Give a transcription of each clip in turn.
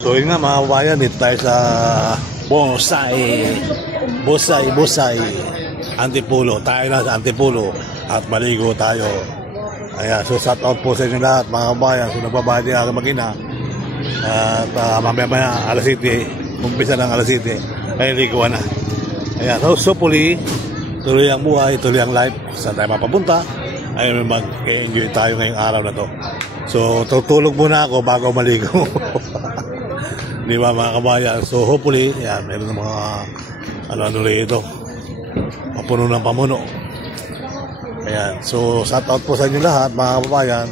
So yun nga mga kabayan, dito tayo sa Bosay Antipulo. Tayo na sa Antipulo at maligo tayo. Ayan, so shout out po sa inyo lahat mga kabayan. So nagbabayad din ako mag-ina. At mamaya alas 7, umpisa ng alas 7, ay liguan na. Ayan, so hopefully tuloy ang buhay, tuloy ang life. Saan tayo mapapunta? Ayun, mag-enjoy tayo ngayong araw na to. So tutulog muna ako bago maligo. Di ba mga kabayan? So hopefully, yan, meron ng mga ano ito, papuno ng pamuno. Ayan, so shout out po sa inyo lahat mga kabayan.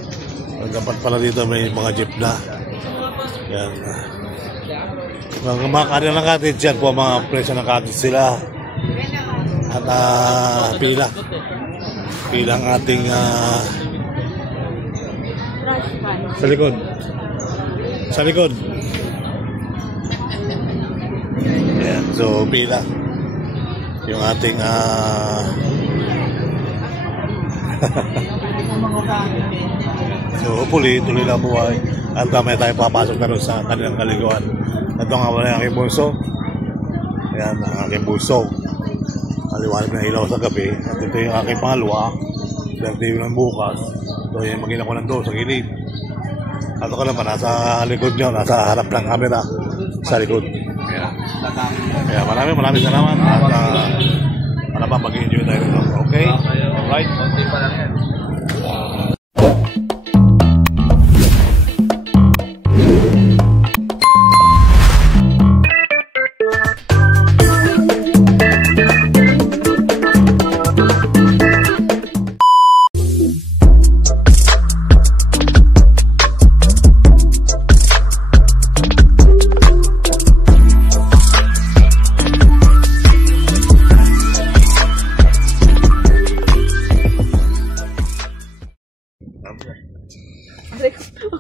Dapat pala dito may mga jeep na. Yan. Mga kanila ng cottage yan po, mga presyo ng cottage sila. At pila ang ating sa likod. Ayan, so pila yung ating so hopefully tuloy lang buhay at may tayo papasok na rin sa kanilang kaliguan. Ito nga wala yung aking bunso. Ayan, ang aking bunso, kaliwanag na ilaw sa gabi. At ito yung aking pangalawa, birthday ng bukas. So yung magina ko nandun sa gilid. At ako naman nasa likod nyo, nasa harap ng camera sa likod. Kaya maraming salamat at para mag-enjoy tayo nito. Okay? Alright?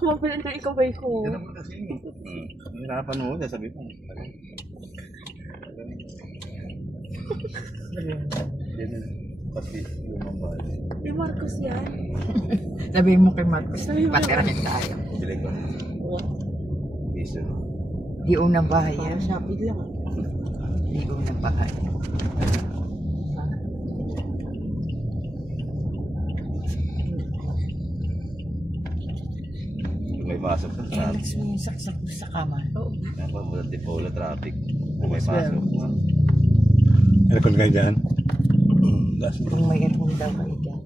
Mapalan na ikabay ko. Hirapan mo, sasabi ko. Di Marcos yan. Sabihin mo kay Marcos, patirahin tayo. Di unang bahay yan. Shopee lang. Di unang bahay. May pasok sa traffic. May saksak sa kama. Oo. Napapalad din po wala traffic. Kung may pasok. Aircon kayo dyan? Kung may aircon daw kayo dyan.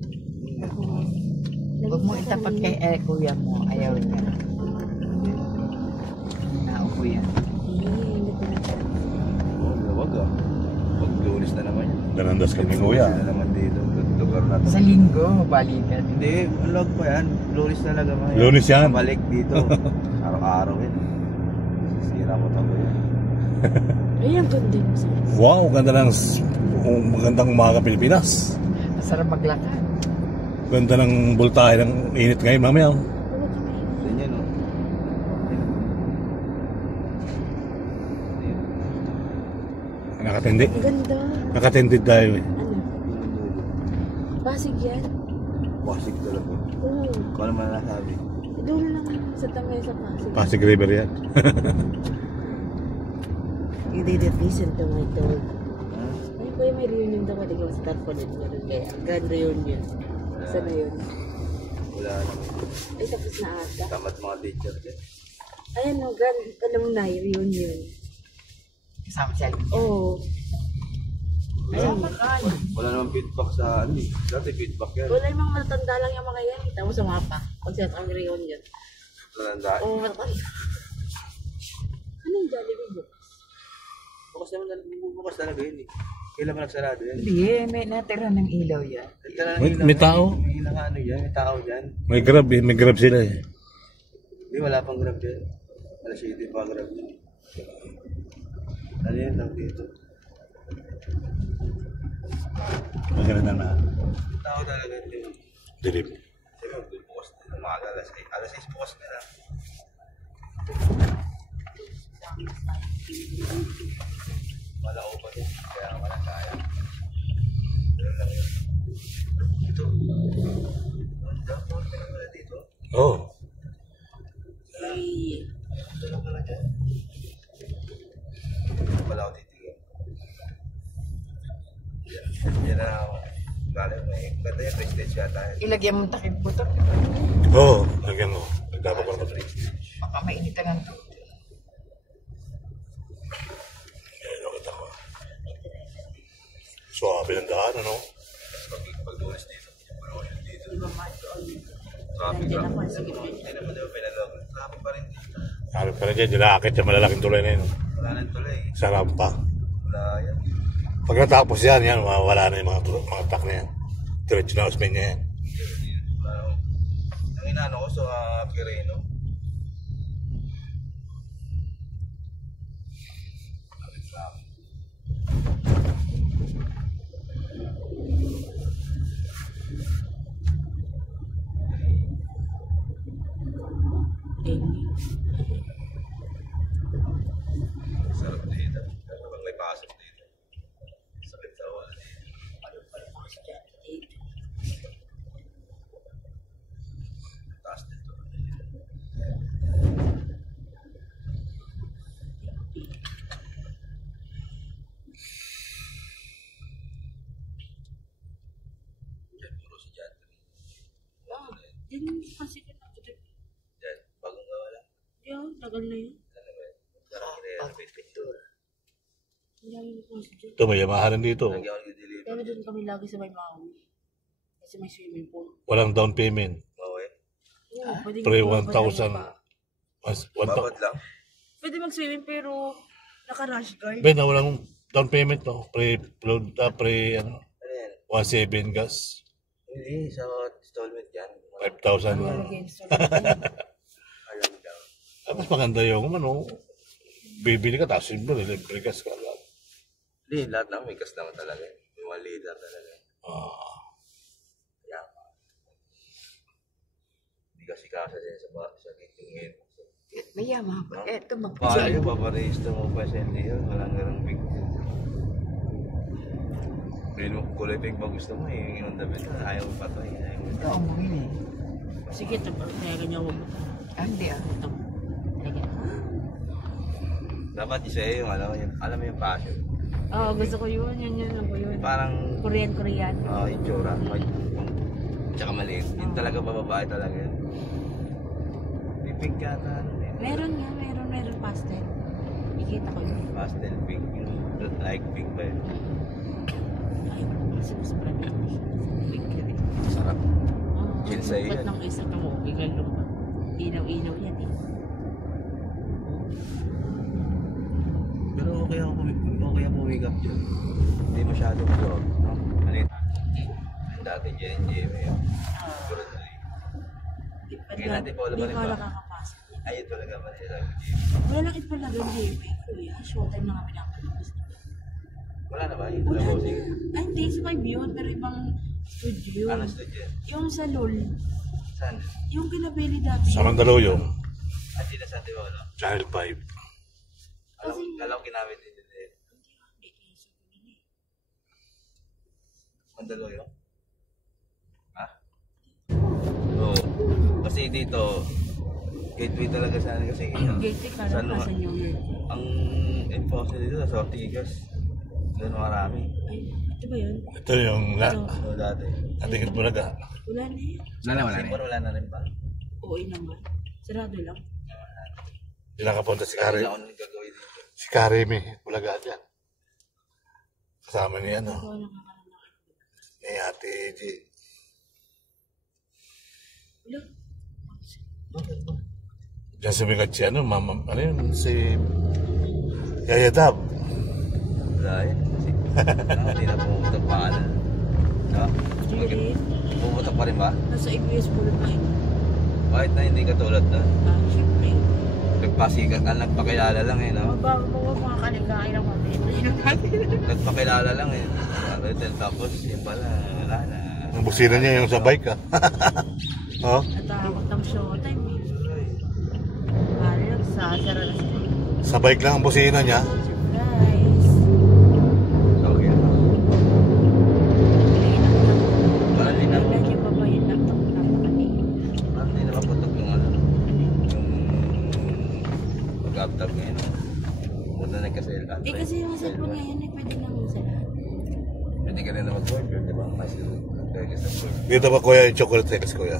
Huwag mo itapat kay kuya mo. Ayaw niya. Naupo yan. Huwag ah. Pag-lunis na naman yan. Ganandas kami kuya. Na naman dito. Lugar na Sa linggo, balikan. Hindi, vlog pa yan. Lunis talaga man. Lunis yan? Balik dito. Araw-araw yan. Sira mo tabo yan. Ay, ang ganda mo sa Wow, magandang umaga Pilipinas. Masarap maglakad. Ganda ng voltahe ng init ngayon mamaya. Yan o. Nakatindi. Ang ganda. Nakatindid tayo eh. Ano? Pasig yan? Wasik talaga. Oo. Kung ano man nasabi. Doon lang sa tamay sa Pasig. Pasig River yan. You didn't listen to my talk. Ay, kuya, may reunion daw. Hindi ko start po din. Kaya, grand reunion. Sana yun. Wala naman. Ay, tapos na ata. Tamat mga teacher din. Ayan, no, grand alumni reunion. Kasama siya. Oo. Ayun. Wala naman feedback sa ano eh. Dati feedback yan. Wala yung mga matatanda lang yung mga yan. Kita mo sa mapa. Kung sila kami reunion. Nanandaan. Oo, matatanda. Ano yung Jollibee bukas? Bukas talaga yun eh. Kailan ba nagsarado yan? Hindi, may natira ng ilaw yan. May tao? May ilang ano yan, may tao dyan. May grab sila eh. Hindi, wala pang grab dyan. Alas 7 pa grab dyan. Ano yan lang dito? Maganda na. Tao talaga dyan. Dilip. Sige, bukas na umaga, alas 6. Alas 6 bukas na lang. Wala ko pa din, kaya wala kaya. Ito. Dito. Oh. Ito lang pala dyan. eh. Ganda yung prestige yata. Ilagyan mo takip buto. Oo, lagyan mo. Nagdapa ko na ito. Baka mainitan ng to. Ayan, nakita ko. Suwabe ng daan, ano? Pag-dulis dito. Dito. Di ba man? Traffic Nandiyan lang. ako, sige. Hindi naman daw pinalog. Traffic pa rin. Sabi pa rin dyan, dilakit yung malalaking tulay na yun. Wala nang tuloy. Sa rampa. Wala yan. Pag natapos yan, mawawala na yung mga truck na yan. Diretso na Osmeña yan. Ang inaano ko sa Quirino. Sarap dito. Pero pag may pasok dito. Sakit sa wala dito. Taas dito. Yan, puro si Jan. Yan yung kasi ko na. Yan, bagong gawa lang. Yan, tagal na yun. Ano ba yun? Parang i-renovate pintura. Ang dami na kasi dyan. Ito, may Yamaha rin dito. Lagyan ko yung deliver. Pero doon kami lagi sa may Maui. Kasi may swimming pool. Walang down payment. Okay. Oo, pwede Pre ka 1,000. Babad lang. Pwede mag-swimming pero naka-rush guard. Ben, walang down payment, no? Ano, Ano yan? 1,700 gas. Hindi, sa installment yan. 5,000. Ayaw daw. Tapos maganda yung, ano, bibili ka, tapos yung libre gas ka lang. Hindi, lahat naman may gas naman talaga. Yung mga leader talaga. Kaya pa. Hindi kasi kasa din sa gitingin. May Yamaha pa. Eto, Paano paparehistro mo pa sa LTO? Walang ganang big. Pero kulay pink pa gusto mo eh. Yung damit na ayaw mo pa to eh. Ayaw mo Ito ang bumili. Sige, kaya ganyan huwag mo. Hindi ah. Ito. Talaga. dapat isa yung alam mo yung passion. Oo, gusto ko yun. Yan lang ko yun. Parang Korean. yung tsura. Tsaka maliit. Yun talaga bababae talaga yun. May pink yata. Meron pastel. Ikita ko yun. Pastel pink. Yung like pink ba yun? Ay, kasi mas marami. Pink rin. Sarap. Oo, Chill sa'yo ba't yan. ng isa ng okay ka lumba? Inaw-inaw yan eh. Pero okay ako wake up dyan. Hindi masyadong vlog, no? Alit. Dati dyan, yun. Siguro na rin. Kaya natin pa wala Hindi ba rin ko ba? nakakapasok. Ayun talaga ba nila? Wala lang ito pala doon, JP. Kuya, showtime na kami nakapalabas. Wala na ba? Yung na bossing. Ay, hindi. Sa may view, pero ibang studio. Ano studio? Yung sa LOL. Saan? Yung kinabili dati. Sa Mandaluyong, At sila sa Tiwala. Channel 5. Alam ko ginamit din din eh. Mandaluyong? Ha? Oo. Kasi dito, gateway talaga sana kasi. Gateway ka Sa lang sa New York. Ang enforcer dito sa Ortigas. Doon marami. Ay, ito ba yun? Ito yung So dati. natingin mo na. Wala na yan. Sipor wala na rin ba? Oo, naman. Sarado lang. Hindi nakapunta si Kaya Kari. ako nang gagawin dito. Si Karimi, Bulaga dyan. Kasama ni ano, Ikaw nakakalaman. ni Ate G. Wala. Diyan sumikat si ano, ano yun, si Yaya Dab. Wala yun. Hindi na pumutok pa ano. No? Jillian, Pumutok pa rin ba? nasa ABS Bullet na yun. Bakit na hindi katulad na? Siyempre. Nagpasikat, nagpakilala lang eh, no? Magbago mga kaligay ng mga Nagpakilala lang eh. Tapos yun pala, wala na. Ang busina niya yung sa bike, oh. Natakot ng showtime eh. Pare lang, sasara na sila. Sa bike lang ang busina niya. Surprise! Okay. Parang di na, Kailan niyo pa ba yung laptop na napakaliit? parang di na maputok yung ano. Yung pag-uptag ngayon. Muna nagka-sell. Eh kasi yung cellphone ngayon eh, pwede naman sa lahat. Hindi ka rin na mag-work, di ba? Mas Dito ba kuya yung chocolate eggs kuya?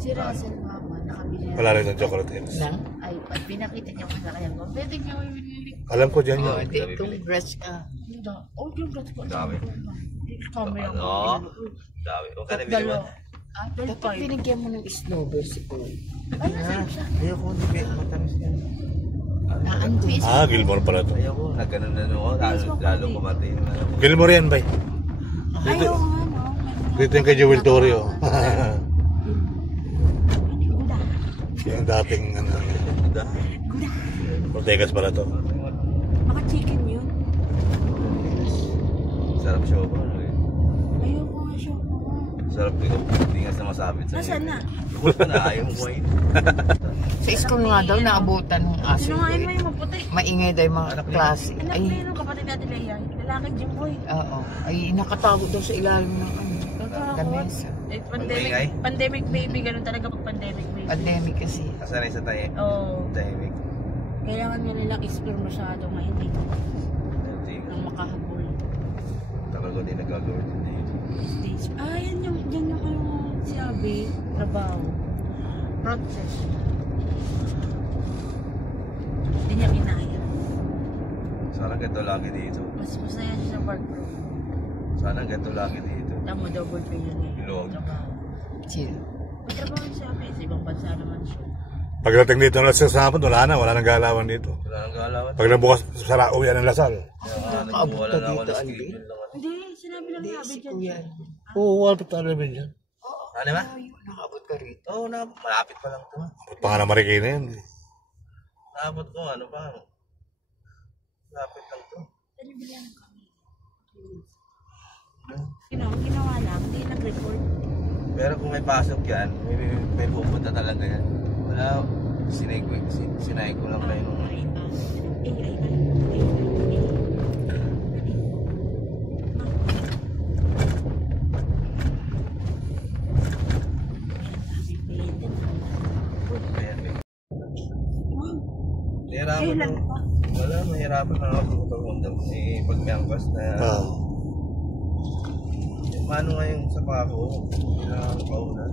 Si Russell, mama, nakabili na. Wala rin ng chocolate eggs. Nang? Ay, pag pinakita niya ko sa kanya ko, pwede niya ko binili. Alam ko dyan Oo, yun. di, congrats ka. Hindi. Oh, yung gat ko. Dami. Camera ko. Oo. Dami. O ka nabili mo? Ah, Dapat 12.5. binigyan mo ng snowball si Paul. Ayoko, hindi. Matamis yan. Naandis. Gilmore pala to. Ayoko, nagganon na ako. Lalo kumatay na. Gilmore yan, bay. Ayaw nga, no? Dito yung kay Jewel Torrio. Yung dating, ano, Ganda. Ortegas pala to. Baka chicken yun. Sarap siya ba? Ayaw ko nga siya. Sarap dito. Hindi nga sa masabit. Nasaan na? Bukod na, ayaw mo kumain. Sa school nga daw, naabutan ng aso. Sinungain mo yung maputi. Maingay daw yung mga klase. Anak Ay, na yun, kapatid natin na yan. Lalaki Jimboy. oo. Ay, nakatago daw sa ilalim ng ano. Totoo. Lamesa. Eh, Maingay? pandemic baby, ganun talaga pag pandemic baby. Pandemic kasi. Kasanay sa tayo. Oo. Tahimik. Kailangan nga nilang explore masyado mahinig nang makahabol. Tagal ko din nagagawin dito. Stage. Ah, yan yung ano, si Abby, trabaho. Process. Hindi niya kinaya. Sana ganito lagi dito. Mas masaya siya sa workroom. Sana ganito lagi dito. Tama, double pay yun eh. Ilog. Trabaho. Chill. Magtrabaho si Abby, sa ibang bansa naman siya. Pagdating dito ng Lasal sa hapon, wala nang galawan dito. Wala nang galawan. Pag nabukas, sara uwi ng Lasal. Nakaabot Wala ka na ako dito, na Alvin. schedule lang. Hindi, sinabi lang Hindi, ni Abby si dyan. Kuya. Oo, wala pa tayo rin yan. Ano ba? Ayun, nakaabot ka rito. Oo, malapit pa lang ito. Pa nga na Marikina yan. Naabot ko, ano ba? Malapit lang ito. Ang ginawa lang, hindi nag-report. Pero kung may pasok yan, may pupunta talaga yan. Wala, sinay ko lang na yung Mahirapan Kailan ako. pa? Wala, mahirapan na ako pag-undang pag may angkas na paano nga yung sa pako? Kailangan pauna.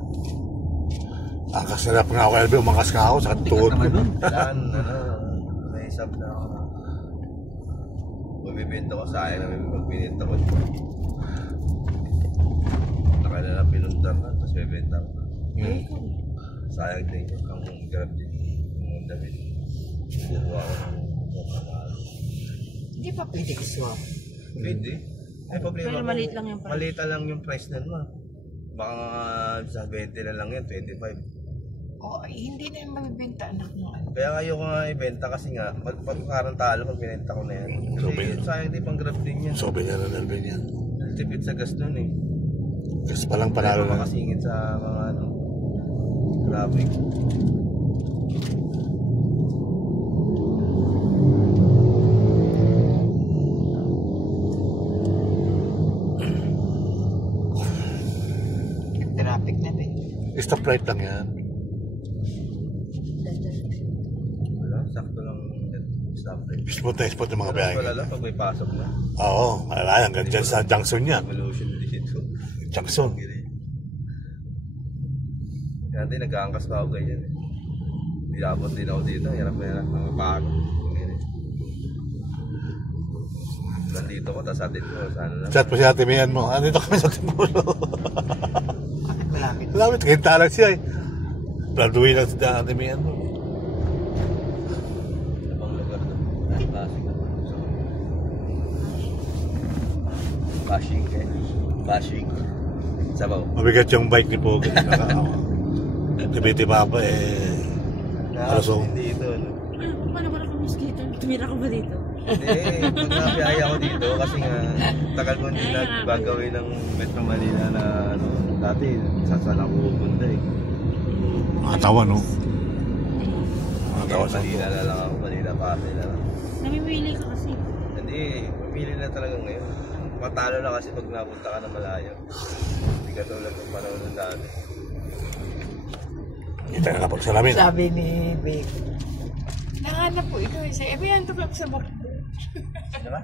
Angkas na lang nga ako, Elbe, umangas ka ako sa tuhod ko. Saan, naisap na ako na magbibenta ko sa akin na may magbibenta ko. Nakala na pinuntar na, tapos bibenta ko. Sayang din yun, ang grab din. Ang damit. Bukuha ko ng kamahal. Hindi pa pwede iswap. Pwede. May problema. Pero maliit lang yung price. Maliit lang yung price nun ma. Baka sa 20 na lang yan, 25. Oo, ay, hindi na yung mabibenta anak mo. Ano. Kaya ayoko nga ibenta kasi nga, pagkarang talo, pag binenta ko na yan. Kasi sayang din pang grab din yan. Sobe niya na Elbe yan. Tipid sa gas nun eh. Kasi palang panalo Kaya na. makasingit sa mga ano, traffic. Traffic na din. Stoplight lang yan. Wala, sakto lang stop eh. Spot yung mga Pero biyahe. wala lang pag may pasok na. Oo, malala yan. Ganyan sa junction yan. Evolution dito. Junction. Kaya din nag-aangkas pa ako ganyan eh. Dilabot din ako dito, hirap na hirap, nakapagod. Nandito ko, tapos atin ko, sana lang. Chat po si Ate Mian mo. Andito kami sa Timulo. Bakit malapit? Malapit, kinta lang siya eh. Pladuwi lang si Ate Mian mo. Ibang lugar na. Pasig na. Bashing kayo. Bashing. Sabaw. Mabigat yung bike ni Pogo. Tiba-tiba pa eh. Alasong. Dito, no? Paano ba kami mosquito? Tumira ka ba dito? Hindi, pag napiyaya ako dito kasi nga tagal ko hindi nagbagawin ng Metro Manila na ano, dati sasalang ko pupunta eh. Makatawa no? Makatawa sa Manila na lang ako, Manila Pasay na lang. Namimili ka kasi. Hindi, mamili na talaga ngayon. Matalo na kasi pag napunta ka na malayo. Hindi ka tulad ng panahon ng dati. Kita nga pag salamin. Sabi ni Vic, nahanap po ito eh. Sabi yan, tukak sa bukbo. Ano ba?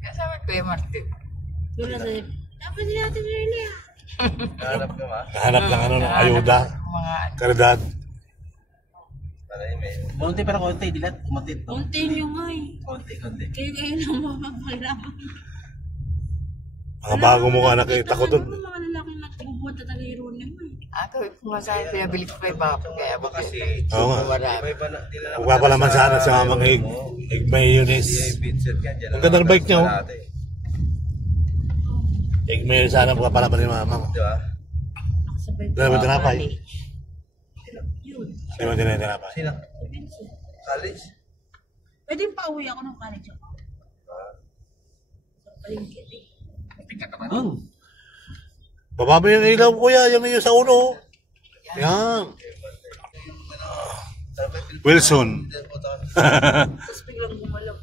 Kasama ko yung Martin. Doon na sa'yo. Dapat sila natin early ah. Nahanap ka ba? Hanap ng ano, ng ayuda, Mga karidad. Para yun may... Konti pero konti, dilat. Kumatit. Konti nyo nga eh. Konti. Kayo lang mapagpaglaban. Mga bago mo ka nakita ko doon. Mga lalaki nagbubuhat na taliro naman. gawin ko nga sa'yo, pinabili ko pa yung bako. Kaya ba Kasi... Oo nga. May pa na... Kung papalaman sana sa mga egg mayonnaise. Vincent ka dyan. Ang ganda ng bike niya, oh. Egg mayonnaise sana papalaman ni mama mo. Di ba? Nakasabay Dala mo tinapay? Yun. Hindi mo tinapay. Sino? College? Pwede pa uwi ako ng college ako. Sa palingkit eh. Baba mo yung ilaw, kuya. Yung iyo sa ulo. Yan. Wilson. Tapos biglang gumalaw.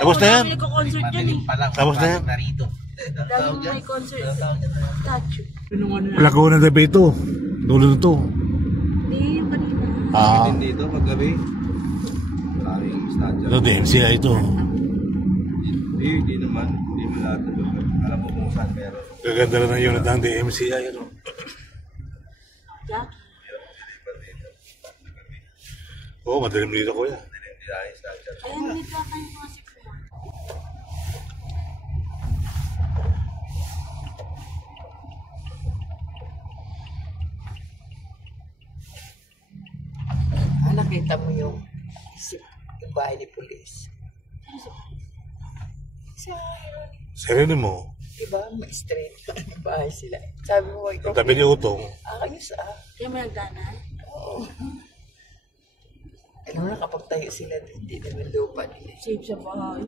Tapos na yan. May nagko-concert yan eh. Tapos na yan. Lagi may concert. Statue. Laguna de Beto. Dulo na to. Hindi, kanina. Ah. Dito, paggabi. Maraming statue. Ito, DMCI ito. Hindi naman. Hindi mo lahat na lugar. Alam mo kung saan meron. Gaganda lang ng unit ng DMCI. Ano? Jackie. Oo, madilim dito, kuya. Hindi na yung statue. Ayun, hindi pa kayo mga 6 months. Nakita mo yung bahay ni Police. Sereno mo. Diba? May street. May bahay sila. Sabi mo, ikaw. Ang tabi ni Utong. Ayos ah. Kaya may nagdanan? Oo. Alam mo na kapag tayo sila, hindi naman lupa nila. Safe sa bahay.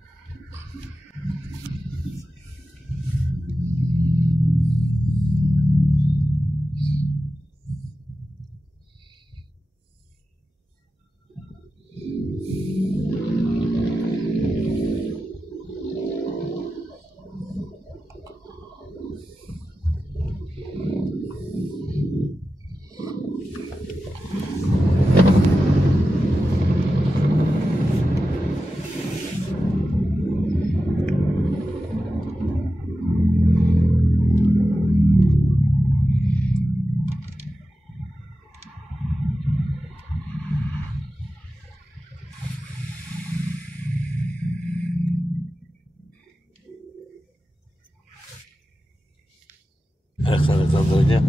Alexander niya.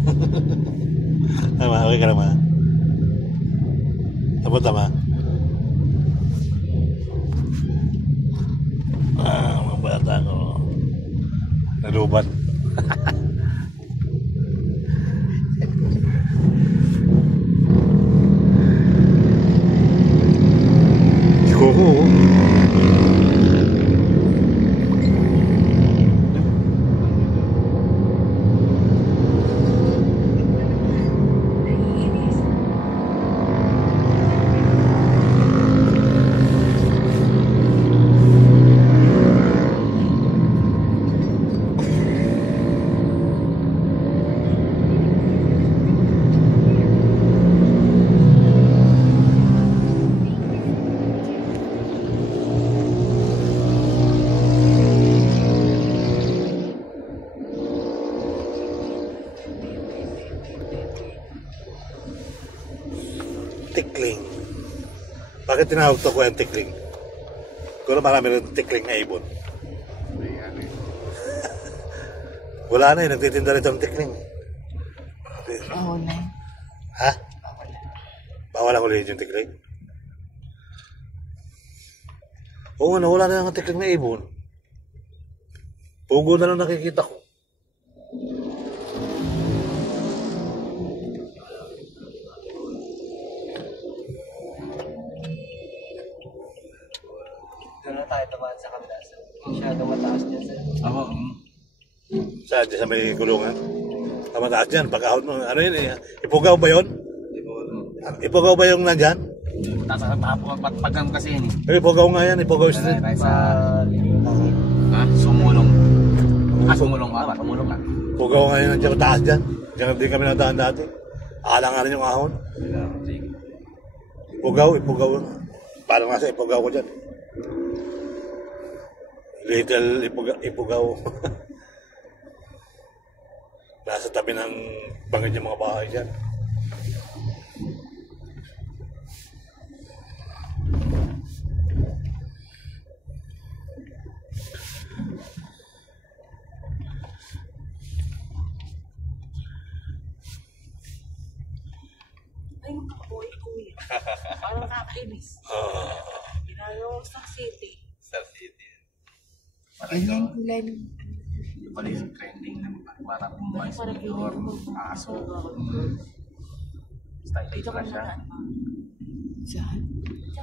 Tama, okay ka naman. Tama. Mga bata ko. Naluban. Si Coco. Tikling. Bakit tinawag to ko yung tikling? Kung marami rin tikling na ibon. Wala na eh, nagtitinda rin ng tikling. Oo na. Ha? Bawal ako ulit yung tikling? Oo nga, wala na yung tikling na ibon. Pugo na lang nakikita ko. Doon na tayo tamaan sa kablas. Masyado mataas dyan sa... Oo. Sa may kulungan. Mataas dyan, pag-ahon mo. Ano yun eh? Ipugaw ba yun? Ipugaw ba yung nandyan? Pagkam kasi yun eh. Ipugaw nga yan, ipugaw siya. Tayo sa... Sumulong. Sumulong ka ba? Sumulong ka. Ipugaw nga yun, nandyan mataas dyan. Diyan din kami nadaan dati. Alangan yung ahon. Ipugaw. Parang nasa ipugaw ko dyan. Little Ipugaw. Nasa tabi ng bangid yung mga bahay dyan. Ay, yung kapoy, kuya. Parang kakainis. Ginagawa sa city. Star City. Ganyan kulay ng Yung pala yung trending na parang Bakit parang Mayor, feeling mo aso, Dito style ka na siya. naman. saan?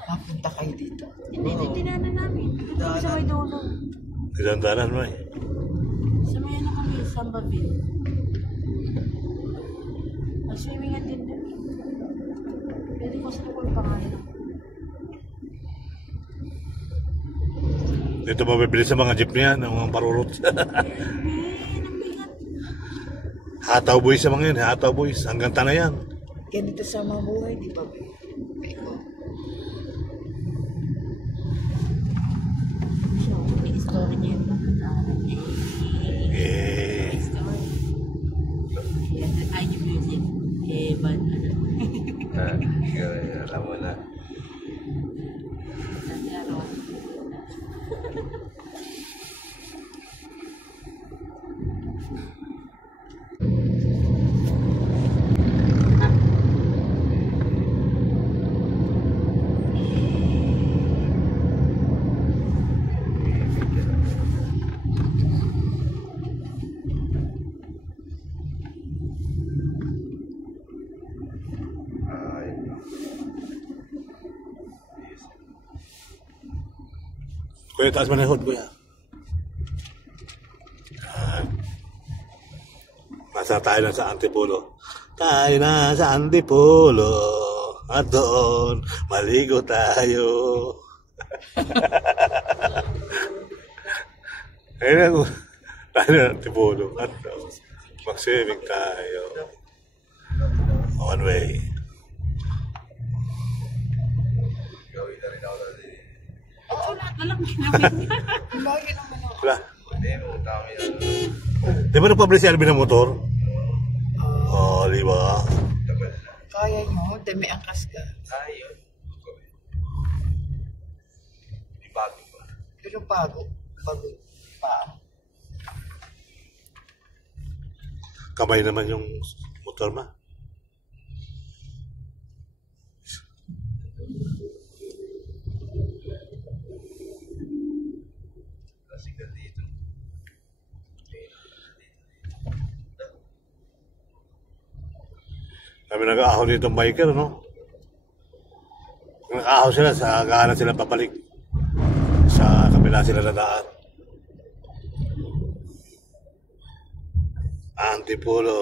Mapunta kayo dito. Hindi, ito yung tinanan namin. Dito kami sa may dulo. Ilang danan mo eh. Sa may ano kami, Sambaville. Mag-swimming at din doon. Pwede ko sa ko yung pangalan. Dito mabibili sa mga jeep niyan, ang mga parurot. Hataw boys sa mga yun, hataw boys. Hanggang Tanayan. Ganito sa mga buhay, di ba? Eko. So, may story niya yung pagkakaroon. Eh, Story. Ay, yung music. But ano. Alam mo na. Nagkaroon. kuya, taas manihod, kuya. Nasa tayo na sa Antipolo. Tayo na sa Antipolo. At doon, maligo tayo. Ayun na, tayo na Antipolo. At doon, mag-swimming tayo. One way. Gawin na rin ako dati. Oo, lahat na lang ginamit. Lagi naman ako. Wala. Hindi, mo tama yun. Di ba nagpabili si Alvin ng motor? Oo, di ba? Tagal na. Kaya nyo, dami ang kasga. Ayun. Di bago pa. Pero bago pa. Kamay naman yung motor ma. Signal dito. Kami nag-aahon dito biker, no? Kung nag-aahon sila, sa gana sila papalik. Sa kabila sila nadaan. Antipolo.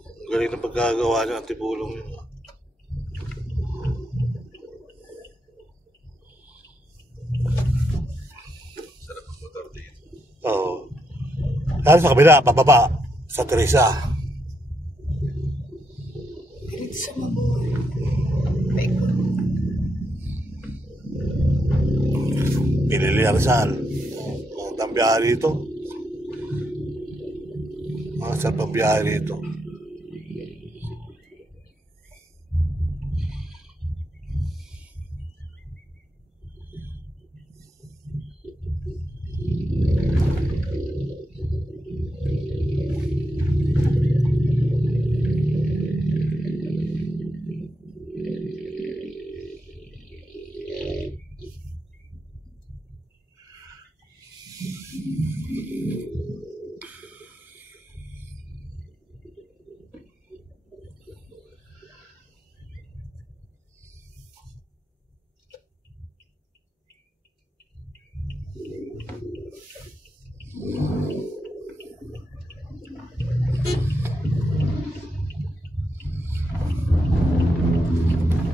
Ang galing ng pagkagawa ng Antipolong yun. Sarap ang motor dito. Oo. Lalo sa kabila, pababa. Sa Teresa. Ganito sa mga buhay. Eko. Pinili Arzal. Mga tambiyahe dito. Mga saan pambiyahe dito.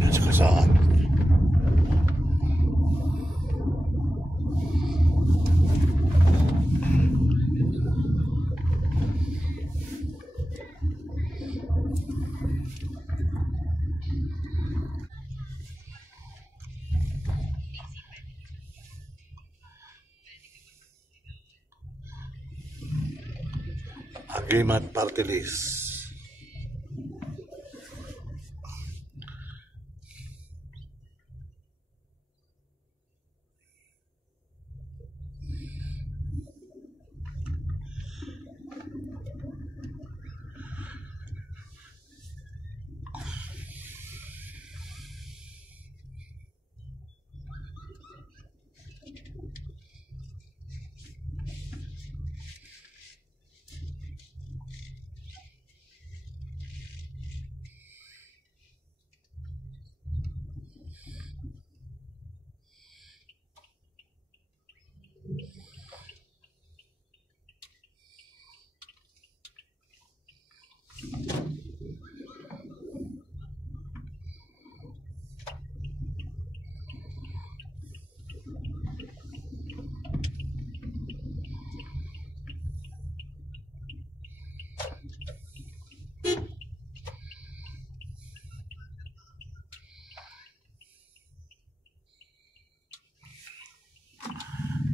Yan sa kasaan. Gimat Party List.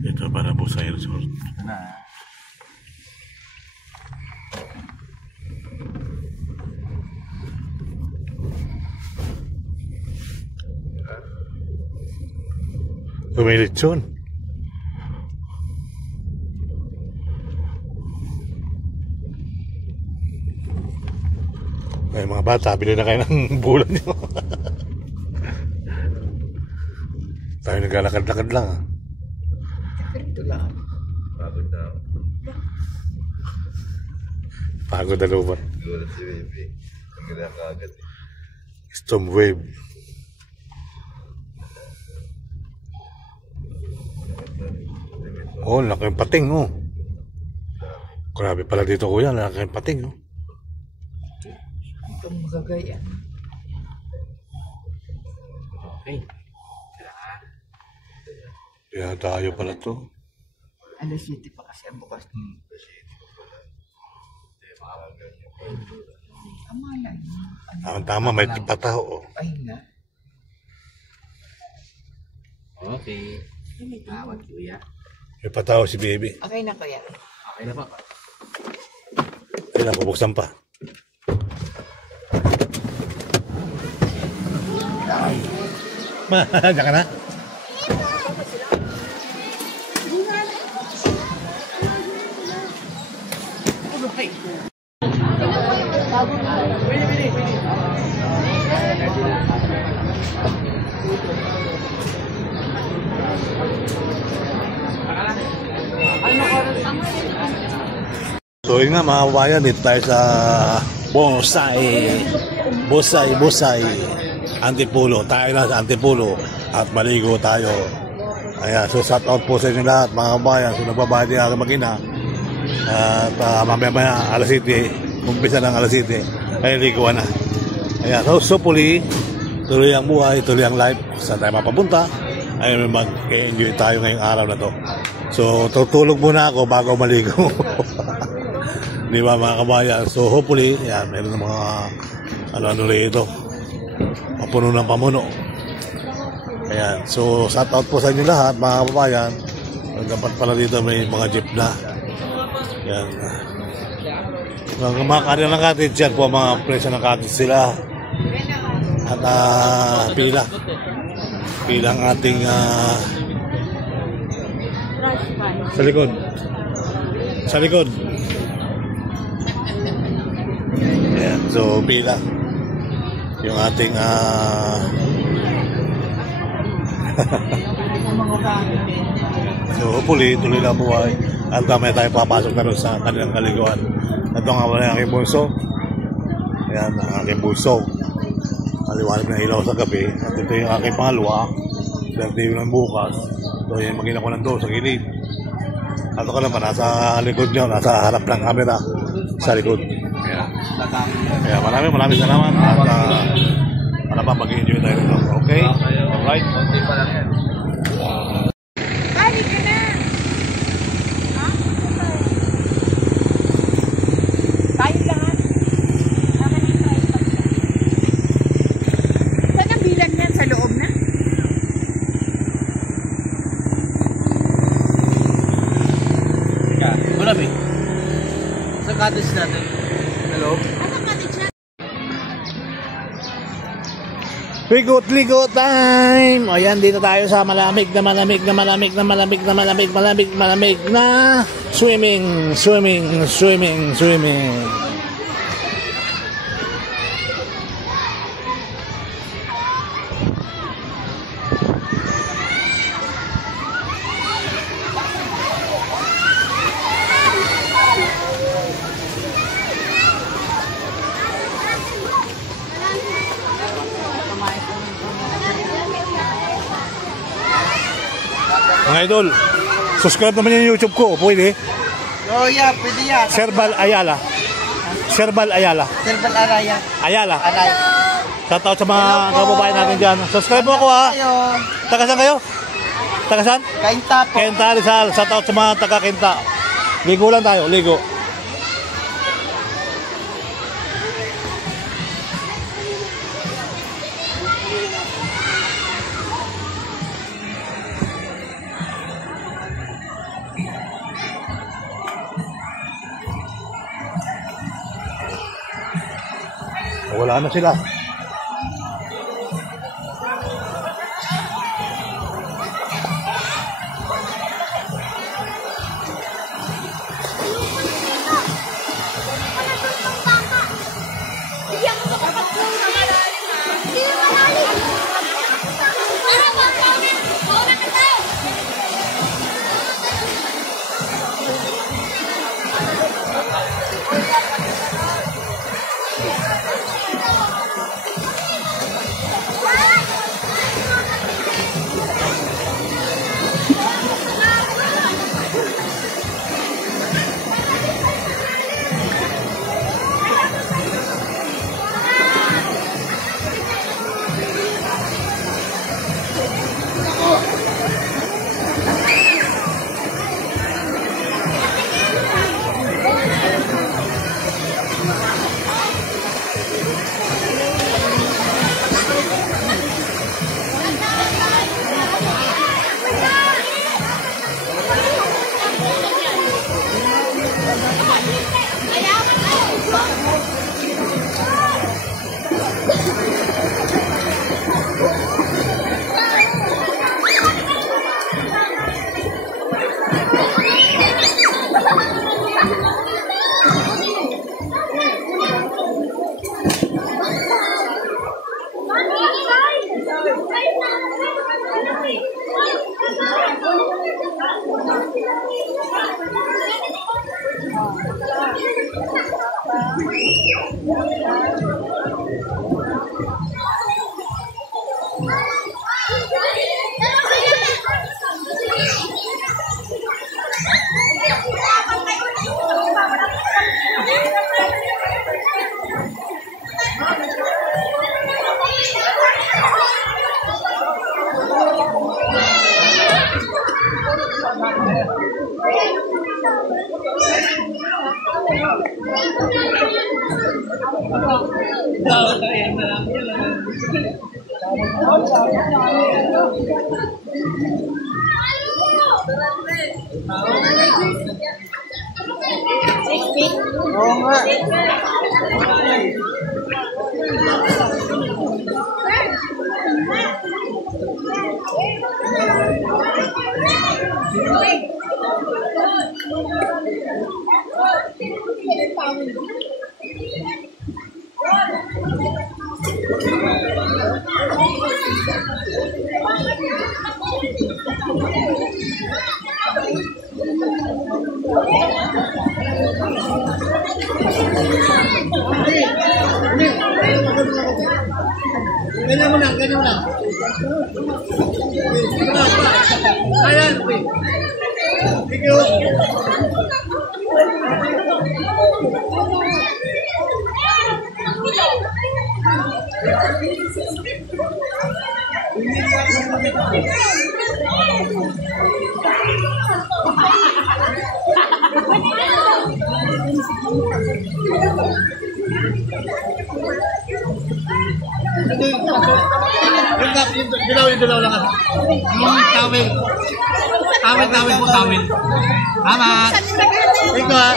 Ito para po sa resort. Pumilit yun. Ay mga bata, bili na kayo ng bulan nyo. Tayo naglalakad-lakad lang. Ito lang. Pagod na ako. Pagod na lupa. Gulat si baby. Ang ganda ka agad eh. Storm wave. Oh, laki yung pating, oh. Grabe pala dito, kuya. Laki yung pating, oh. Itong magagaya. Okay. Kaya tayo pala to. Alas 7 pa kasi ang bukas. Tama lang. Tama, may patao, oh. Pahinga. Okay. Tawad, kuya. May patao si baby. Okay na kuya. Okay na po. Kailan, bubuksan pa. Diyan ka na? So yun nga mga kabayan, dito tayo sa Bosay Antipolo. Tayo na sa Antipolo at maligo tayo. Ayan, so shout out po sa inyo lahat mga kabayan. So nagbabayad din ako mag-ina. At mamaya alas 7, umpisa ng alas 7, ay liguan na. Ayan, so hopefully tuloy ang buhay, tuloy ang life. Saan tayo mapapunta? Ayun, mag-enjoy tayo ngayong araw na to. So tutulog muna ako bago maligo. Di ba mga kabayan? So hopefully, yan, meron ng mga ano rito. Mapuno ng pamuno. Ayan. So shout out po sa inyo lahat mga kabayan. Dapat pala dito may mga jeep na. Yan. Mga karya ng cottage yan po, mga presyo ng cottage sila. At pila. Pila ang ating sa likod. Sa likod. Ayan, so pila yung ating so hopefully tuloy na buhay at may tayo papasok na rin sa kanilang kaliguan. Ito nga wala yung aking bunso. Ayan, ang aking bunso. Kaliwanag na ilaw sa gabi. At ito yung aking pangalawa. Dahil ng bukas. So yung magina ko ng doon sa gilid. At ako naman nasa likod nyo, nasa harap ng camera sa likod. Kaya maraming salamat at para pa mag-enjoy tayo nito. Okay? Alright? Balik ka na! Ha? Tayo lahat. Saan ang bilan yan? Sa loob na? Wala ba? Saan cottage natin. Hello? Ligo time! O yan, dito tayo sa malamig na swimming. Mga idol, subscribe naman yung YouTube ko, pwede? Oh, yeah, pwede yan. Serbal Ayala. Serbal Araya. Ayala. Shoutout sa mga kababayan natin dyan. Subscribe mo ako ha. Tagasan kayo? Tagasan? Kainta po. Kenta Rizal. Shoutout sa mga taga-Kenta. Ligo lang tayo, ligo. Wala na sila. Dilaw lang. Yung tawag. Tawid po, tawid. Tama. Ikaw.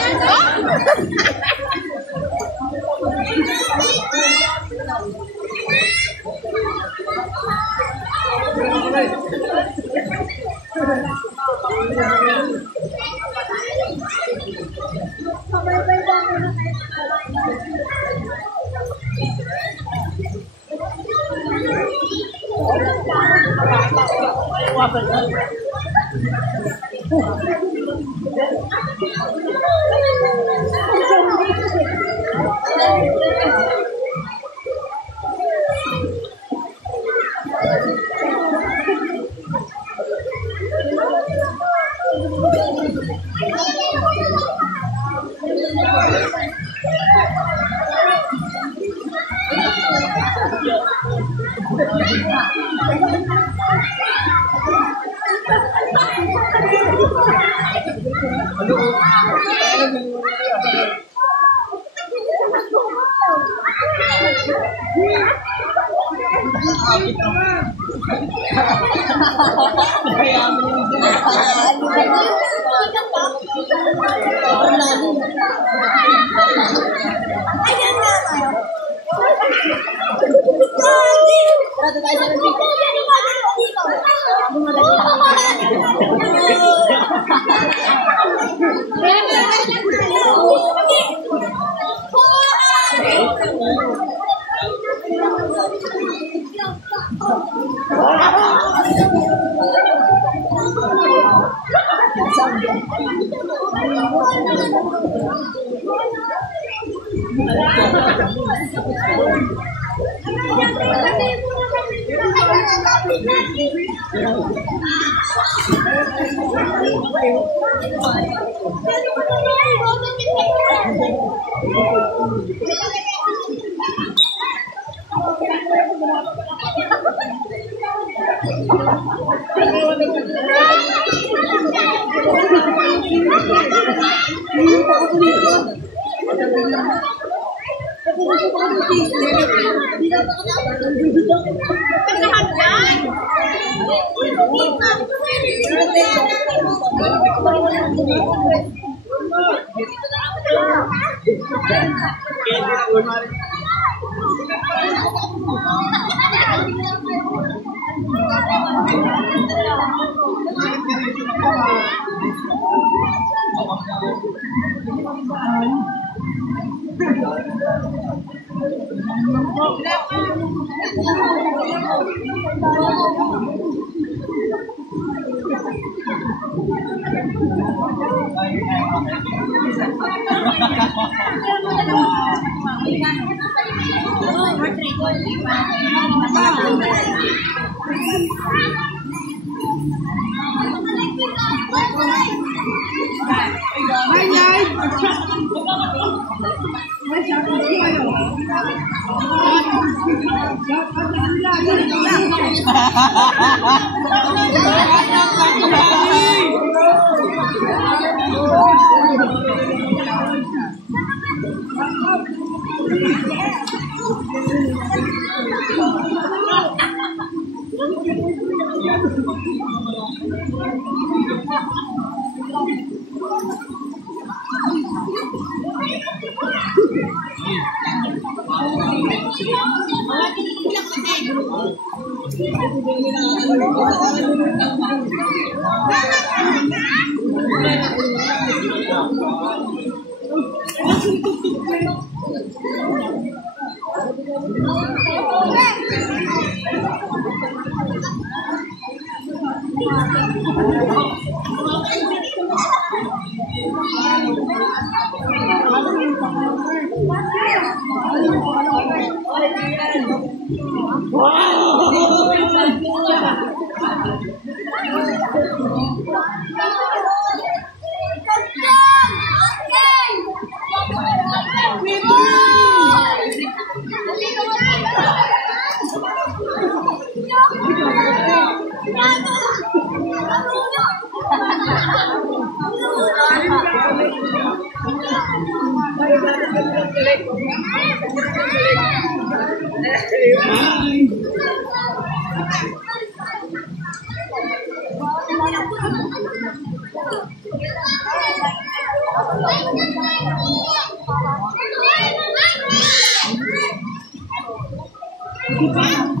Dikya.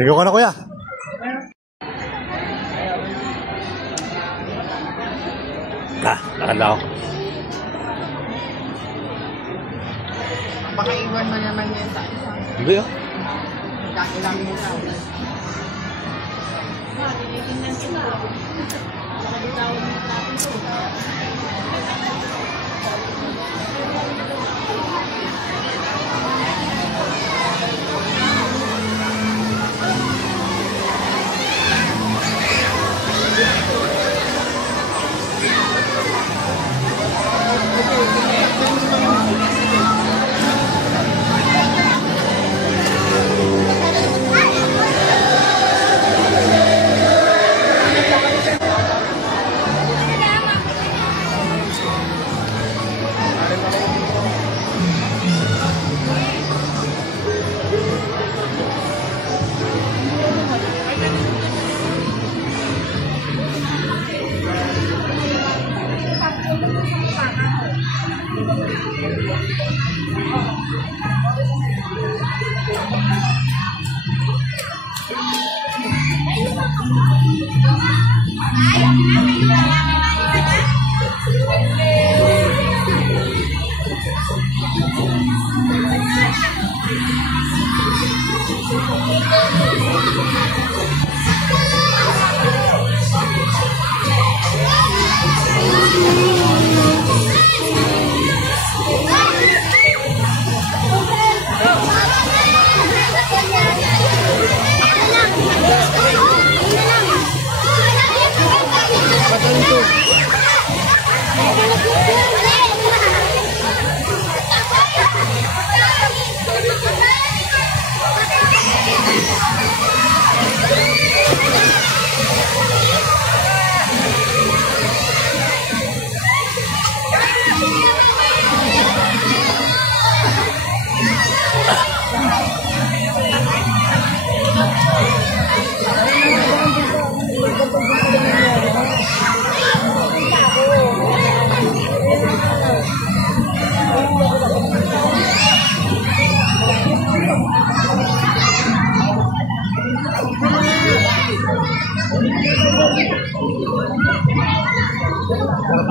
Ikaw ka na, kuya. Nakala ko. Baka iwan mo naman yan sa isa. Hindi ah. Dati lang mo na.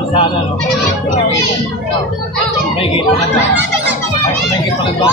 Sana, no? May gate pa ba? May gate pa ba?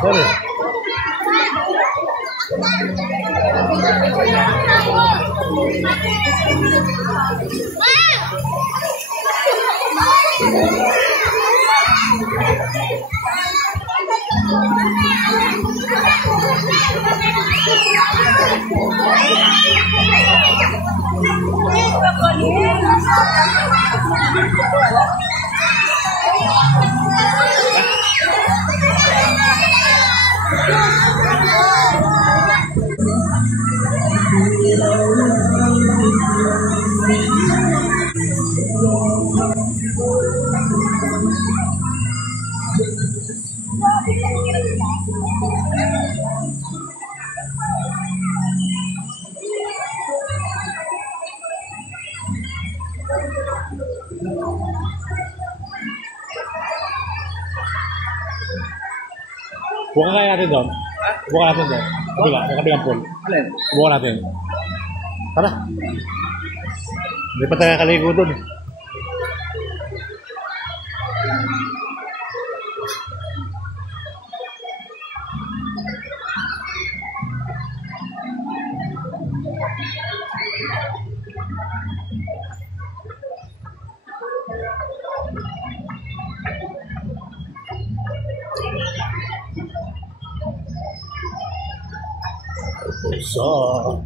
Sorry. Buka kaya natin doon. Buka natin doon. Kabila, sa kabilang pool. Alin? Buka natin. Tara. Hindi pa tayo kaligo doon. So,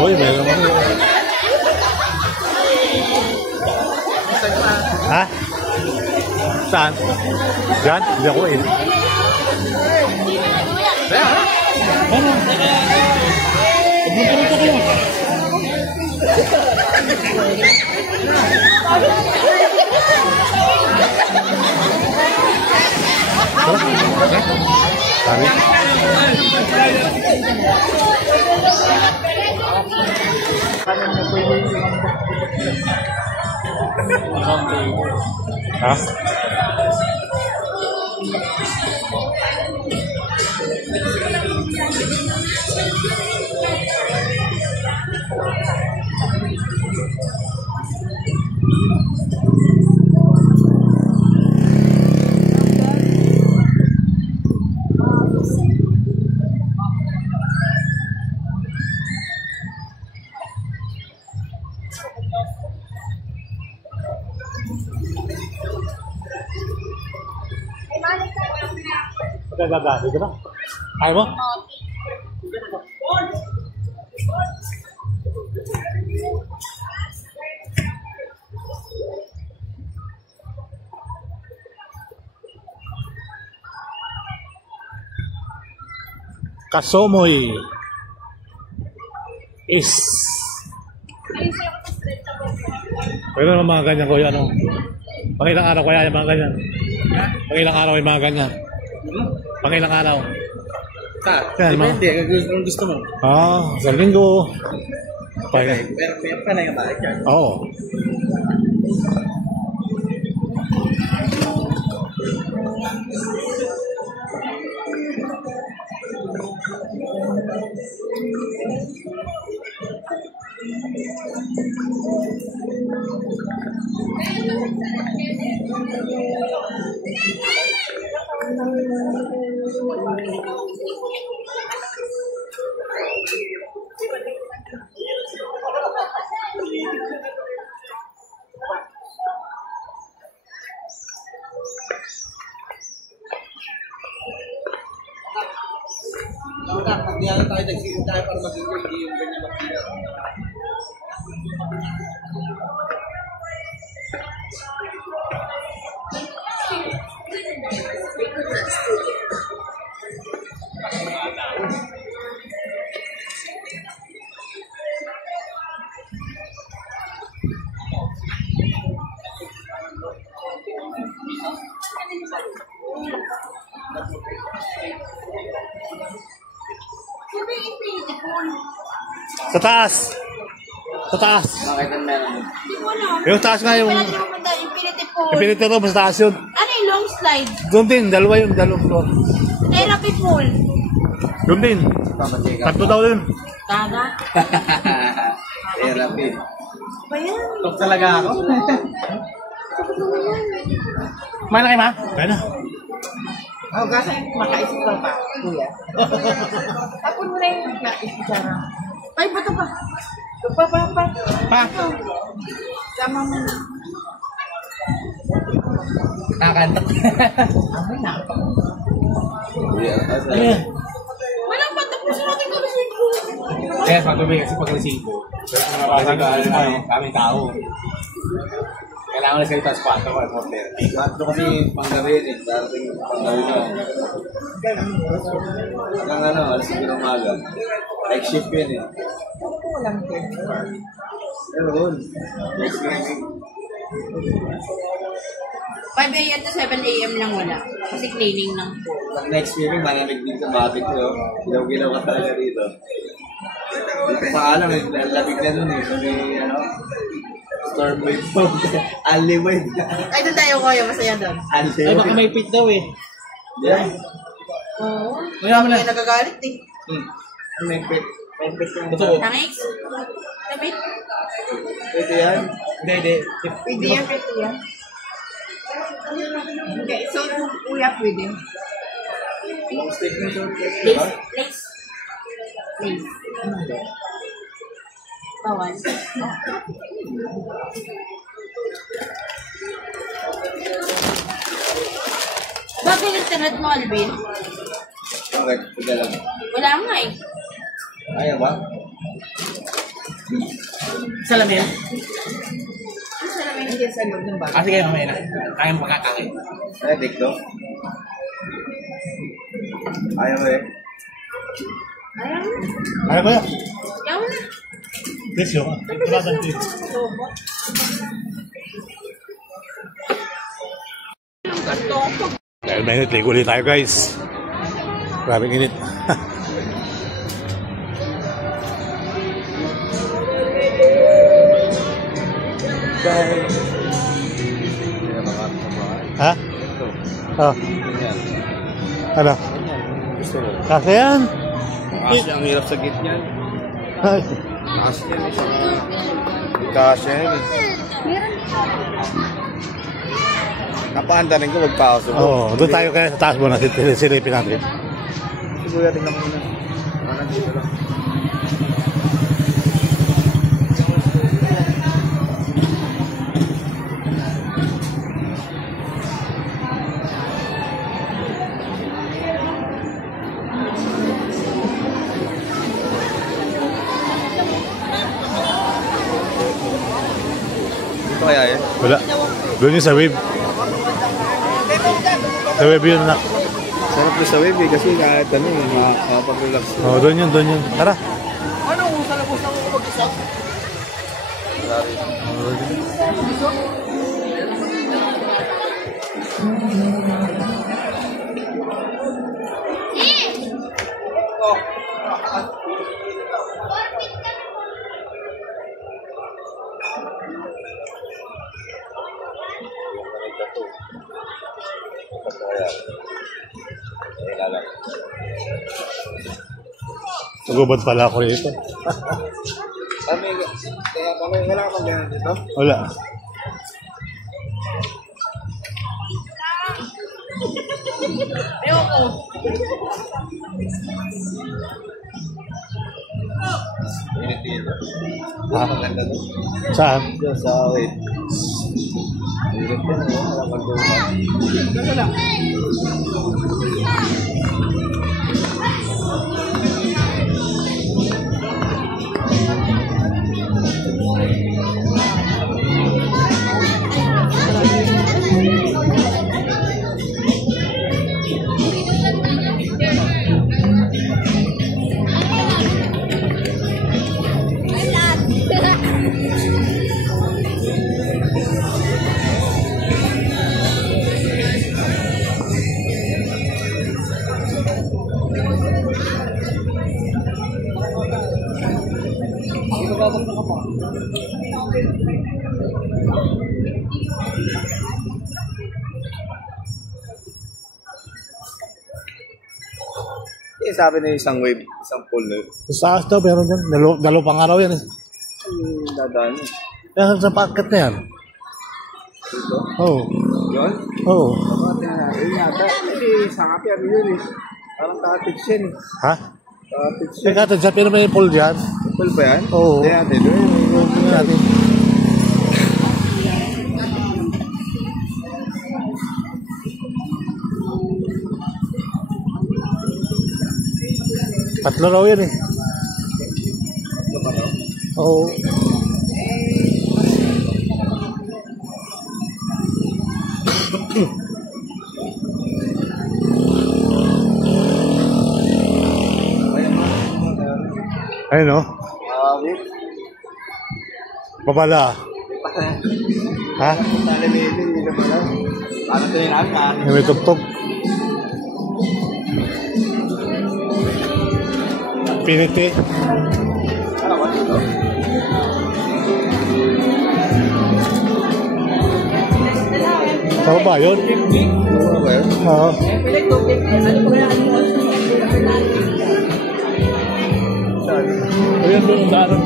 uy, meron mo. Ha? Saan? Diyan? Hindi ako eh. Ano? Pumunta kayo. Sabi? Ha? Gagagabi ka na? Ayaw mo? Kasomoy is pero naman mga ganyan ko yung ano pangilang araw kaya yung mga ganyan pangilang araw yung mga ganyan pangilang araw depende kung gusto mo sa linggo pero pa na yung balik yan oo Pagdiyan tayo, nagsisin tayo para magiging hindi yung ganyan magpila. Sa taas. Sa taas. Bakit ang meron? Yung taas nga yung Infinity pool. Infinity Room, sa taas yun. Ano yung long slide? Doon din, dalawa yung dalawang floor. Therapy pool. Doon din. Tatlo daw din. Taga? Therapy. Ba yan? Tok talaga ako. Kumain na kayo, ma? Kaya na. Oh, kasi makaisip lang pa, kuya. Tapos mo na yung naisip sana. Ay, bato pa. Pa. Pa. Sama mo na. Kakantak. Amoy na. Ano yan? Walang patapos natin kami sa Yes, matubig kasi pag alas 5. Pero kung nabasa ka, kaming tao. Kailangan na sa ito sa 4 or 4:30. Bato kasi panggawin eh. Darating panggawin na. Hanggang ano, alas 5 ng umaga. Like shift yun eh. Walang din. Meron. Next week. 5 a.m. to 7 a.m. lang wala. Kasi cleaning lang po. Pag next week, malamig dito, matik ko. Gilaw-gilaw ka talaga dito. Dito pa alam eh, lamig na nun eh. Sabi, ano, storm wave po. Alley wave. Ay, doon tayo kuya. Masaya doon. Alley Ay, baka wave. may pit daw eh. Yeah. Oo. Mayaman na. Kaya nagagalit eh. May pit. May pit yung Totoo. Tangix? Damit? Pwede yan. Hindi. Pwede yan, pwede yan. Okay, so, kuya, pwede. Long stick na short stick. Lace? Lace? Lace. Bawal. Bakit yung internet mo, Alvin? Okay, pwede lang. Wala nga eh. Ayaw ba? Salamin. Ano sa namin? Hindi yan sa loob ng bago. Kasi kayo mamaya na. Kaya mo makakakit. Ay, dikto. Ayaw mo eh. Ayaw mo. Ayaw ko yan. Ayaw mo na. Presyo ka. Tuladan din. Sobo. Dahil mainit, ligo ulit tayo guys. Grabing init. Dahil. Hindi na makakabahan. Ha? Ito. Oh, Ganyan. ano? Ganyan. Gusto mo. Kasi yan. Kasi ang hirap sa git niyan. Ay, Kasi yan eh. Kasi yan eh. Napaandarin ko magpasok. oo, doon tayo kaya sa taas muna, silipin natin. Siguro tingnan mo na. Dito lang. Dito kaya yan? Wala. Doon yung sa wave. Sa wave yun na. Sarap yung sa wave eh, kasi kahit ano eh, makapag-relax. Oo, doon yun, doon yun. Tara. Ano kung saan gusto mo mag-isa? Nagubad pala ako rito. Wala ka ganyan dito? Wala. Ayoko. Ha? Maganda to. Saan? Diyan sa wait. Hirap yan, wala magduman. Eh, sabi na isang wave, isang pool na yun. Sa taas daw, meron doon. Dalawang araw yan eh. Dadaan yun. Yan sa packet na yan. Dito? Oo. Yun? Oo. Yun yata. Kasi sa kape, ano yun eh. Parang cottage yan eh. Ha? Cottage yan. Teka, dyan, pero may pool dyan. Pool ba yan? Oo. Hindi natin. Doon. Hindi natin. Tatlo raw yan eh. Oo. Ayun o. Babala. Ha? Hindi na pala. Paano tayo namin? Yung may tugtog. Piniti. Ano ba dito? Sa baba yun? Ano ba yun? Oo. Pilit ko, ano ba yan? Ayun doon ang daanan.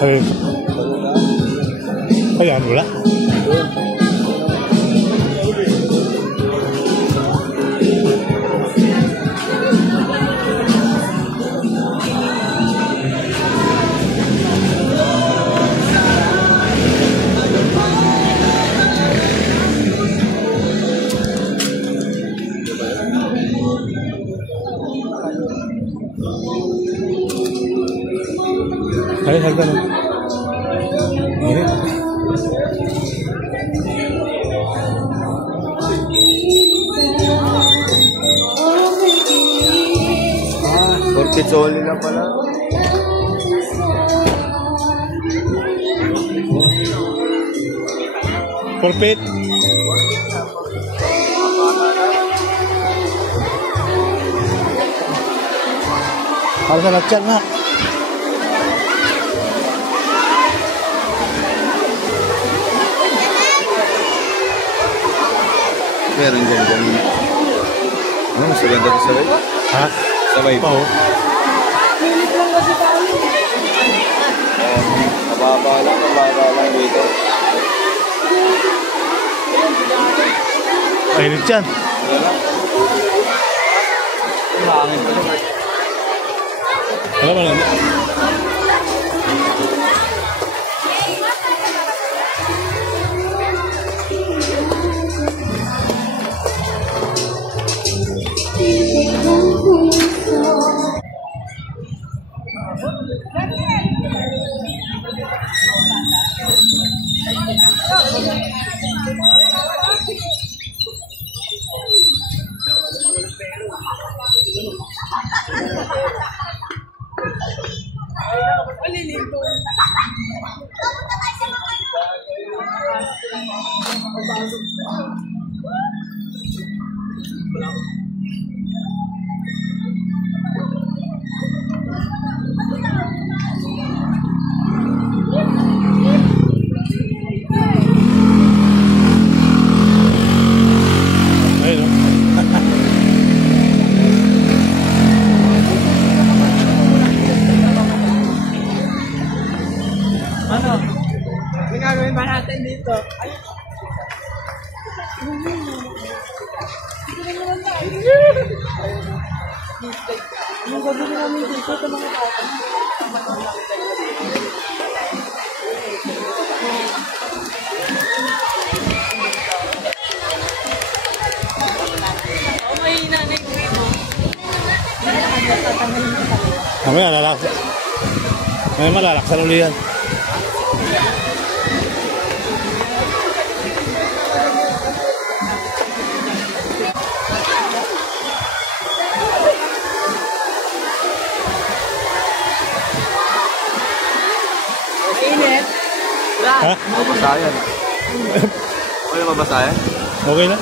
Ayun. Ayan, wala. Ayun, hagdan. Init. Porticholi na pala. Pulpit. Para sa latyan na. Meron dyan. Ano, mas maganda ito sabay? Ha? Sabay Pa, pa. oh. Mababa lang dito. Mainit yan. Wala lang. Mahangin pa naman. Wala ba lang? Ayun, oh. Ano? May gagawin ba natin dito? Ay, anong gagawin namin dito sa mga bata? Oh, may nanay ko rin, oh. Mamaya lalaksa. Mamaya malalaksan ulit yan. Mainit. Ha? Mabasa yan. Wala mabasa yan? Okay na?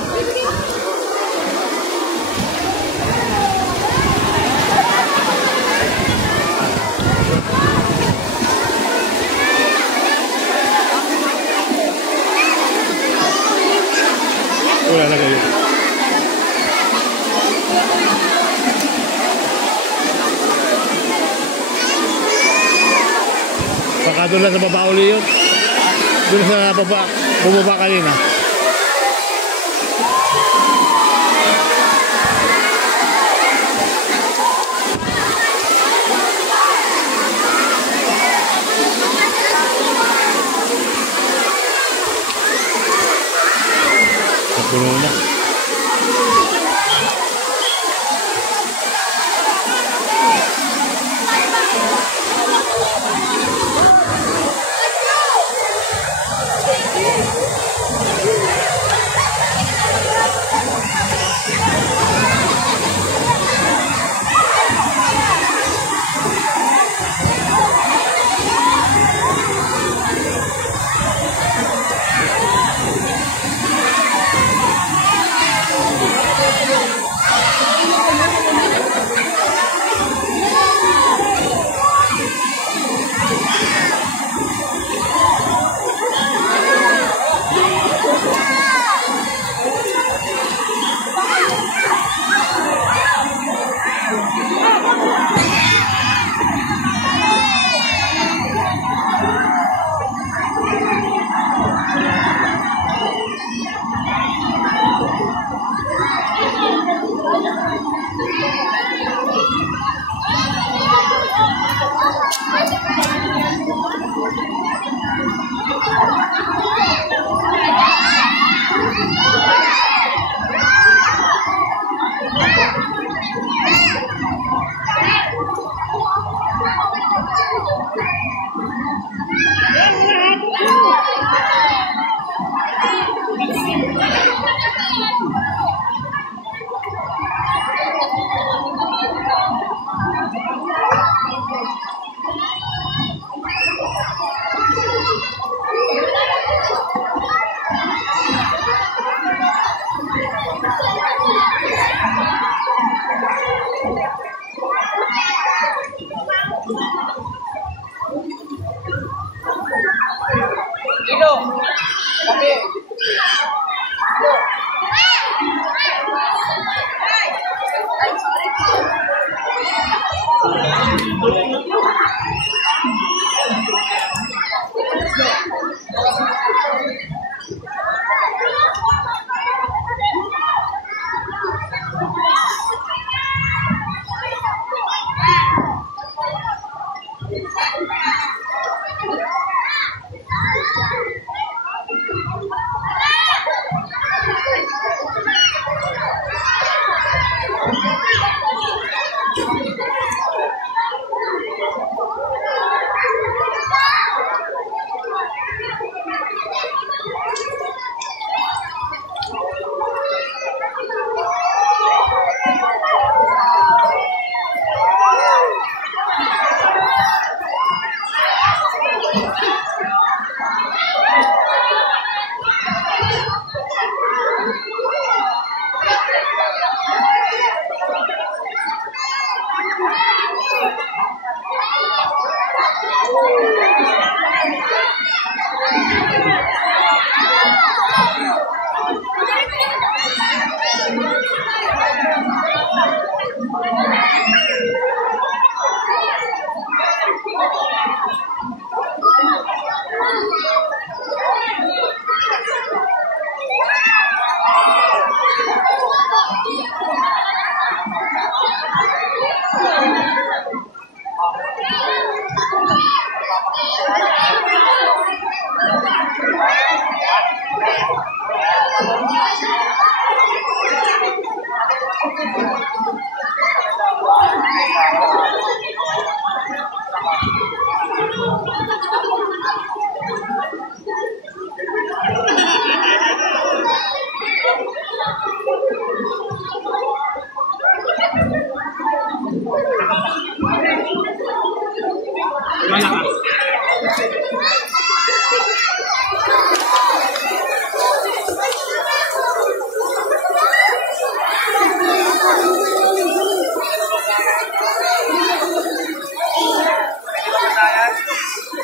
Wala na kayo. Baka doon lang sa baba uli yun. Doon sa baba, bumaba kanina. Puno na.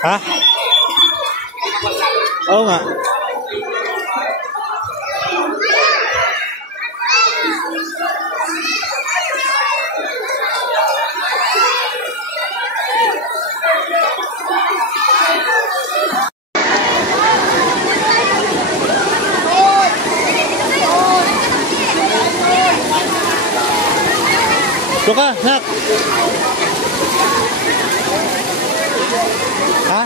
Ha? Oo nga. Suka, nak. Ha?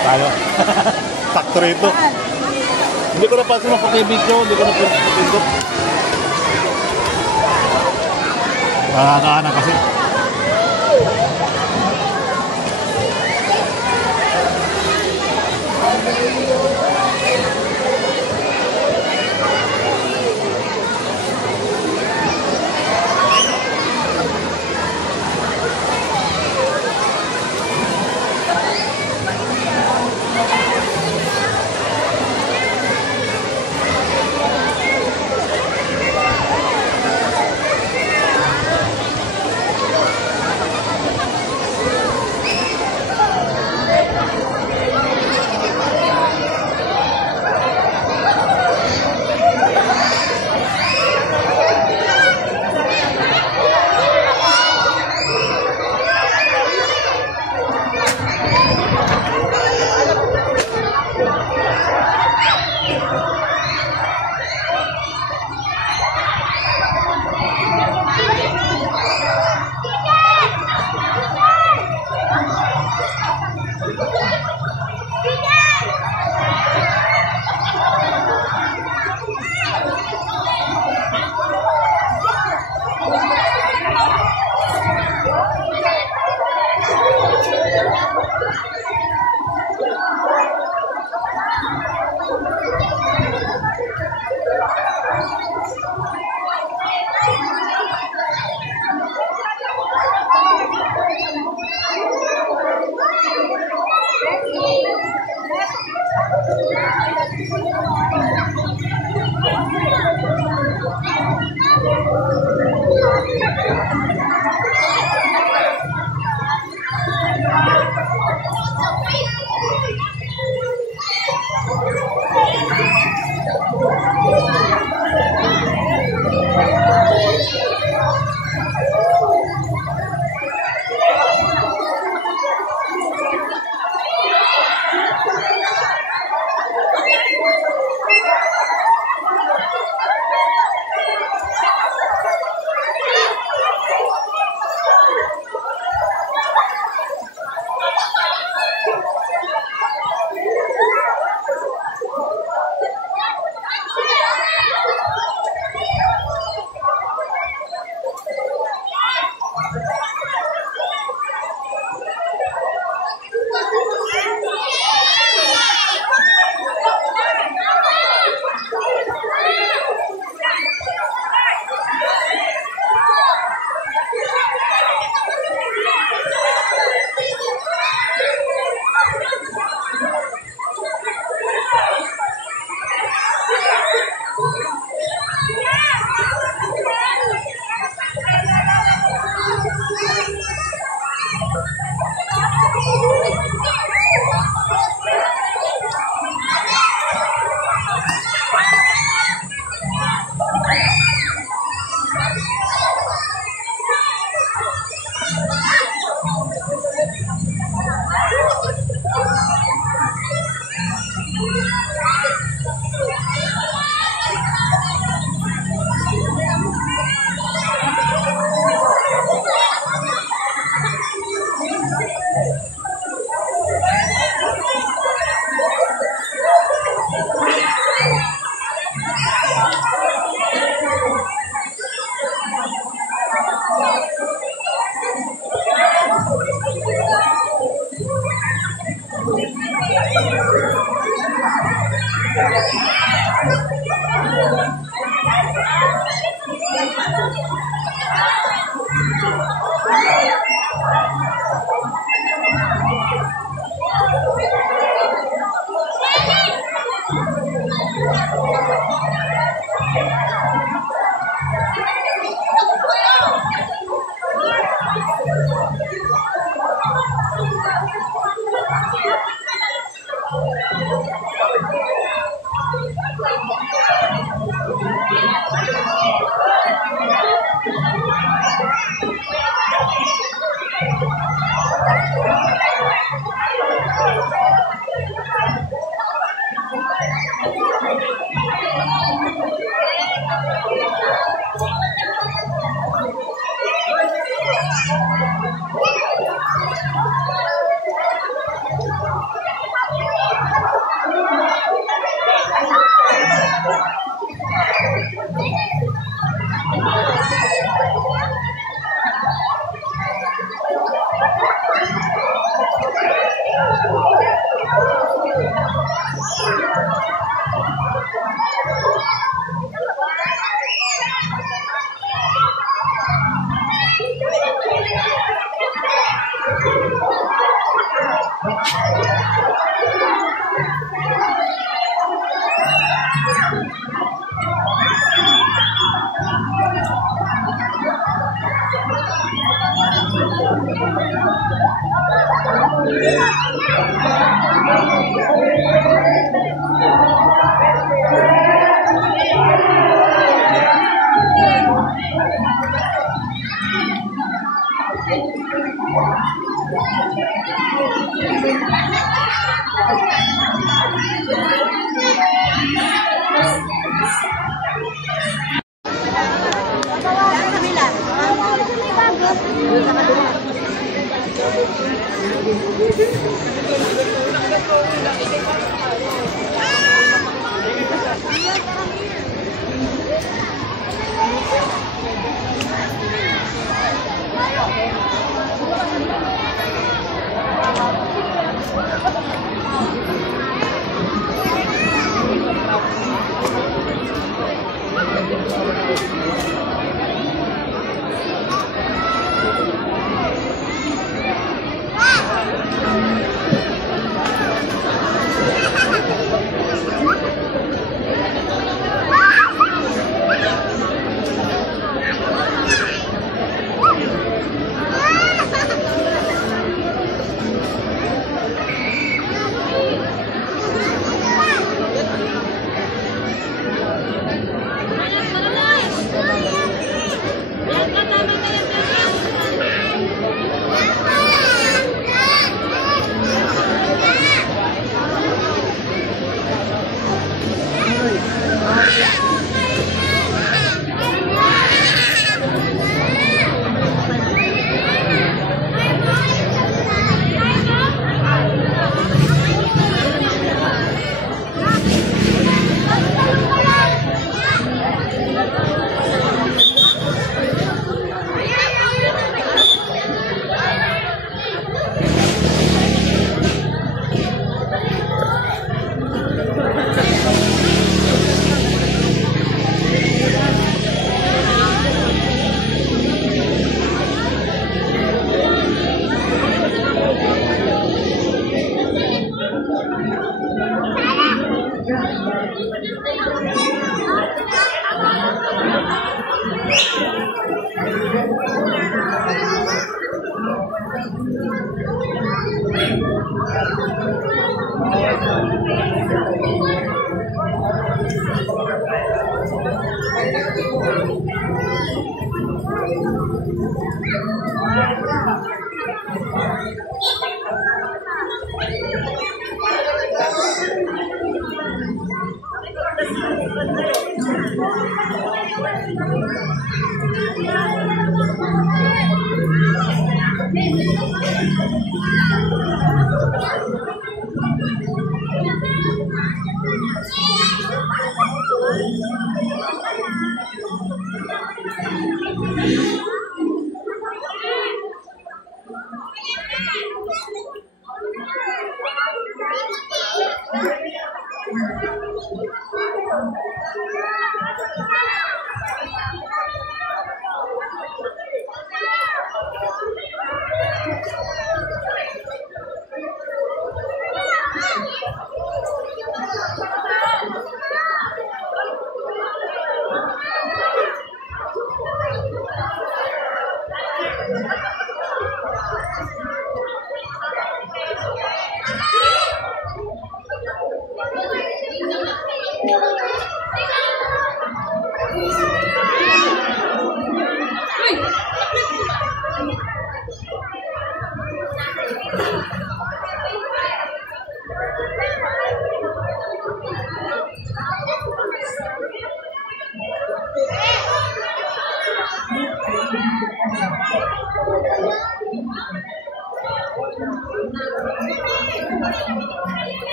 Tayo. Sakto rito. Hindi ko napansin mo video, hindi ko napindot. Nakakaanak kasi.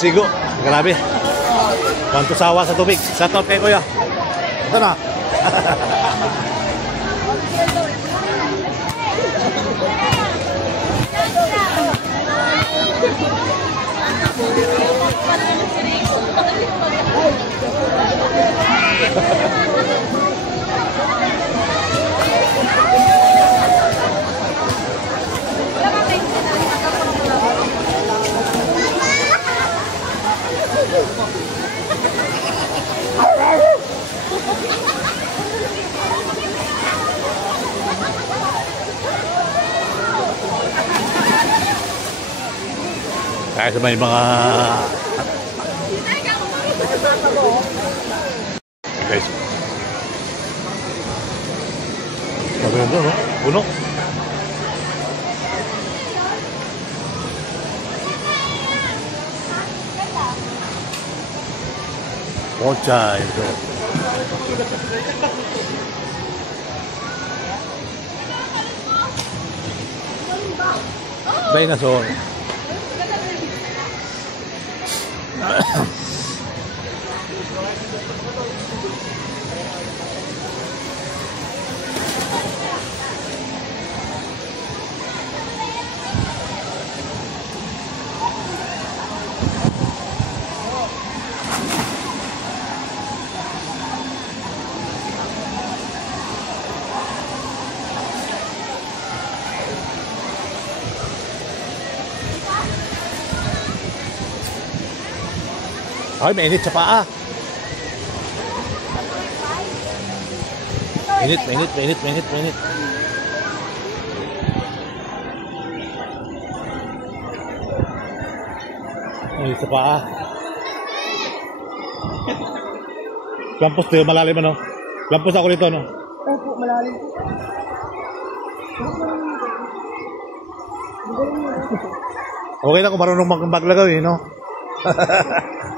Sigo, grabe. Kwanto sawa sa tubig. Shout out kay Kuya. Ito na. Kaya sa may mga guys. Maganda, no? Puno. Pocha ito. Dinosaur. Ay, mainit sa paa. Mainit. Mainit sa paa. Lampos tayo, malalim ano? Lampos ako dito, no? Opo, malalim. Okay na kung marunong maglagaw eh, no?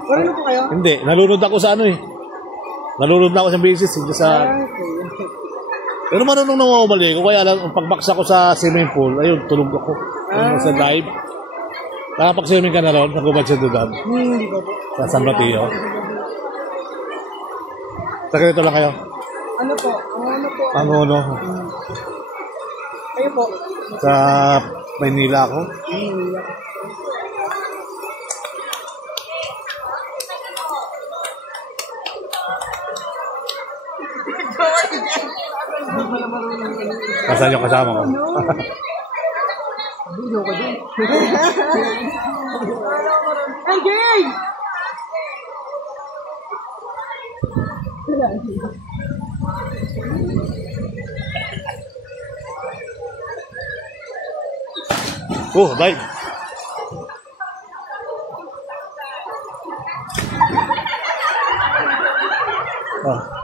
Marunong po kayo? Hindi, nalunod ako sa ano eh. Nalunod na ako sa basis, hindi sa... Pero marunong na ako maligo, kaya lang, pagbaksa ko sa swimming pool, ayun, tulog ako. Sa dive. Nakapag-swimming ka na ron, nagubad sa dudad. Hindi ko po. Sa San Mateo. Taga dito lang kayo? Ano po? Ano po? Ano? Kayo po? Sa Maynila ako. Kasama yung kasama ko. Hey, gang! Oh, baik. Oh.